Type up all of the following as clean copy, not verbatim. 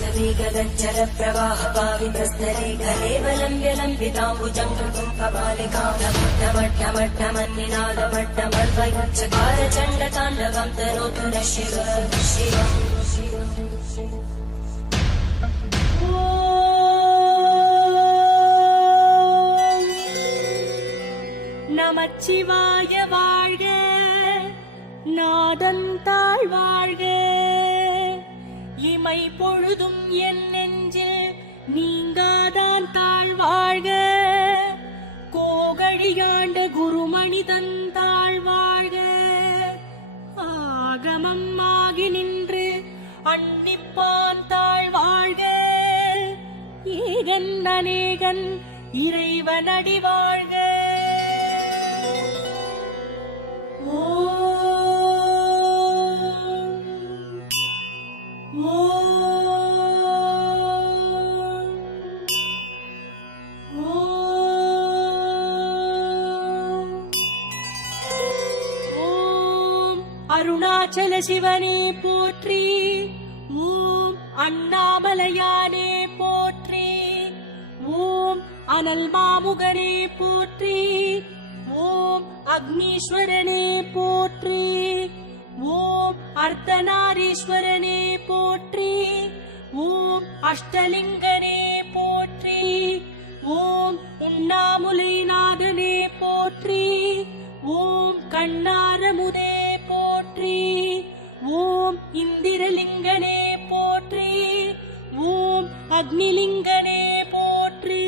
गगनचर प्रवाह पावितस्तरे कलेवलम्ब्यलम्बिताम्बुजं कृतं कपालिकामट्टमट्टमट्टमन्निनादमट्टमर्वयुच्चकार चण्डताण्डवं तनोतु नः शिव शिव நமச்சிவாய வாழ்க, நாதன் தாழ் வாழ்க. இமை பொழுதும் என் நெஞ்சில் நீங்காதான் தாழ் வாழ்க. கோகழியாண்ட குருமணிதன் தாழ் வாழ்க. ஆகமம் ஆகி நின்று அன்னிப்பான் தாழ் வாழ்க. ஏகன் அநேகன் இறைவன் அடி வாழ்க. அருணாச்சல சிவனே போற்றி. ஓம் அண்ணாமலையானே போற்றி. ஓம் அனல் மாமுகனே போற்றி. ஓம் அக்னீஸ்வரனே போற்றி. ஓம் அர்த்தநாரீஸ்வரனே போற்றி. ஓம் அஷ்டலிங்கனே போற்றி. ஓம் உண்ணாமுலைநாதனே போற்றி. ஓம் கண்ணாரமுதே போற்றி. ஓம் இந்திரலிங்கனே போற்றி. ஓம் அக்னிலிங்கனே போற்றி.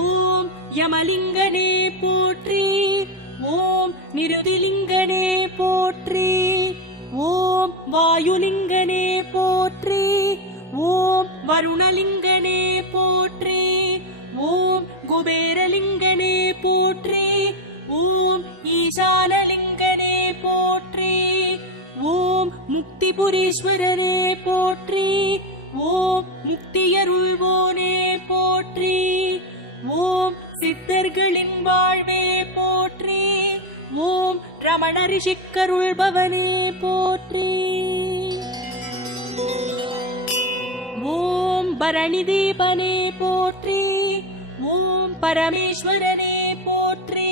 ஓம் யமலிங்கனே போற்றி. ஓம் நிருதிலிங்கனே போற்றி. ஓம் வாயுலிங்கனே போற்றி. ஓம் வருணலிங்கனே போற்றி. ஓம் குபேரலிங்கனே போற்றி. ஓம் ஈசானலிங்கனே போற்றி. ஓம் முக்திபுரீஸ்வரனே போற்றி. ஓம் முக்தியருள்வோனே போற்றி. ஓம் சித்தர்களின் வாழ்வே போற்றி. ஓம் ரமண ரிஷிக்கருள்பவனே போற்றி. ஓம் பரணி தீபனே போற்றி. ஓம் பரமேஸ்வரனே போற்றி.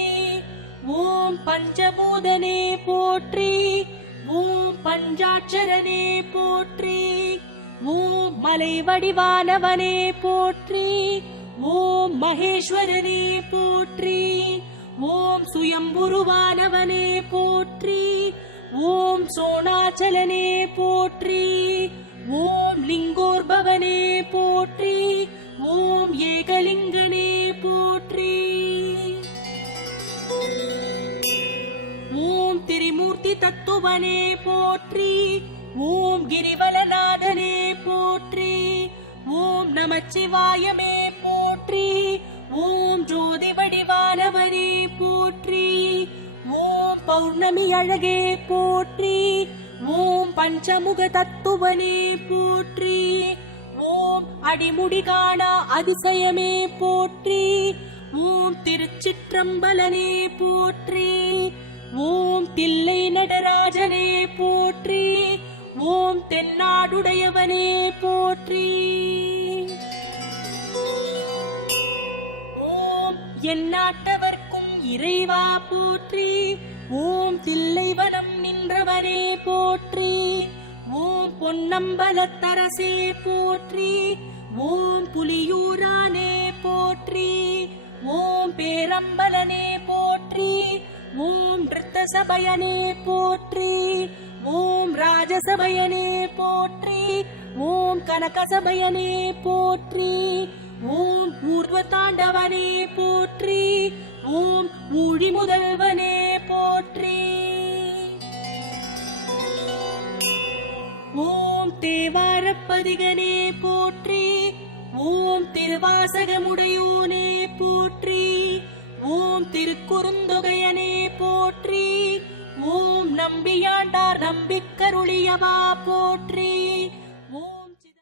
ஓம் பஞ்சபூதனே போற்றி. ஓம் பஞ்சாட்சரனே போற்றி. ஓம் மலை வடிவானவனே போற்றி. ஓம் மகேஸ்வரனே போற்றி. ஓம் சுயம்புருவானவனே போற்றி. ஓம் சோணாச்சலனே போற்றி. ஓம் லிங்கோர்பவனே போற்றி. ஓம் ஏகலிங்கனே போற்றி. ஓம் திரிமூர்த்தி தத்துவனே போற்றி. ஓம் கிரிவலநாதனே போற்றி. ஓம் நமச்சிவாயமே போற்றி. ஓம் ஜோதி வடிவானவனே போற்றி. ஓம் பௌர்ணமி அழகே போற்றி. ஓம் பஞ்சமுக தத்துவனே போற்றி. ஓம் அடிமுடி காணா அதிசயமே போற்றி. ஓம் திருச்சிற்றம்பலனே போற்றி. ஓம் தில்லை நடராஜனே போற்றி. ஓம் தென்னாடுடையவனே போற்றி. ஓம் எந்நாட்டவர்க்கும் இறைவா போற்றி. ஓம் தில்லைவனம் நின்றவனே போற்றி. ஓம் பொன்னம்பலத்தரசே போற்றி. ஓம் புலியூரானே போற்றி. ஓம் பேரம்பலனே போற்றி. ஓம் நிருத்தசபயனே போற்றி. ஓம் ராஜசபயனே போற்றி. ஓம் கனகசபயனே போற்றி. ஓம் ஊர்வதாண்டவனே போற்றி. ஓம் ஊழி முதல்வனே போற்றி. ஓம் தேவாரப்பதிகனே போற்றி. ஓம் திருவாசகமுடையோனே போற்றி. ஓம் திருக்குறுந்தொகையனே போற்றி. ஓம் நம்பியாண்டார் நம்பிக்கருளியவா போற்றி.